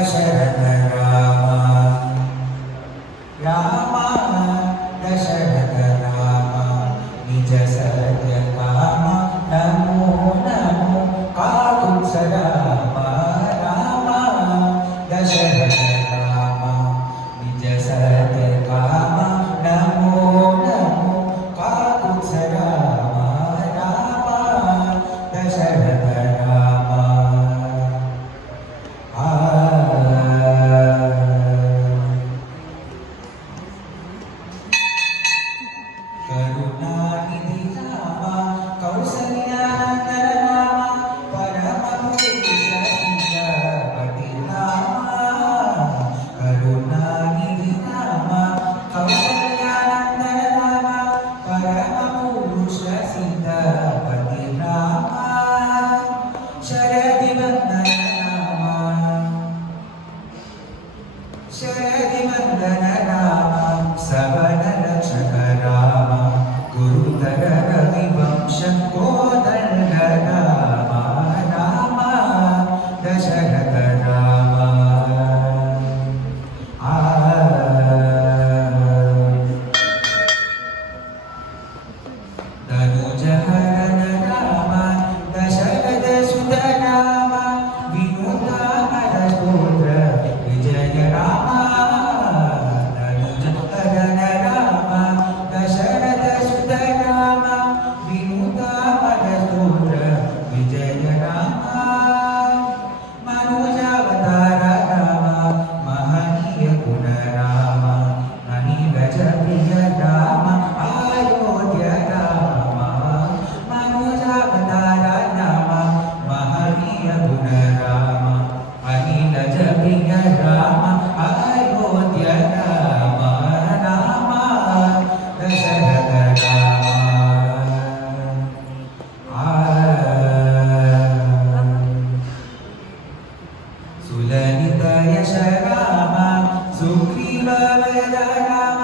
दशरथ राम दशरथ राम निज सत्य काम नमो नमो काकुत्स राम दशरथ राम निज सत्य काम नमो नमो काकुत्स राम दशरथ राम करुणानिधि राम कौसल्यानंदन राम परम पुरुष सिंहपति राम करुणानिधि राम कौसल्यानंदन राम परम पुरुष सिंहपति राम शरदि वंदन राम शरदि वंदन राम सवन रक्षक राम गुरुतर रविवंश कोदंड राम दशरथ राम तनुज हरन राम दशरथ सुत राम विनुतामर स्तोत्र विजय राम तनुज हरन राम दशरथ सुत राम विनुतामर स्तोत्र विजय राम मनोजावतार राम महनीय गुण राम अनिलज प्रिय राम अयोध्य राम मनोजावतार राम महनीय गुण राम अनिलज प्रिय राम अयोध्य राम दशरथ राम सुललित यश राम सुग्रीव वरद राम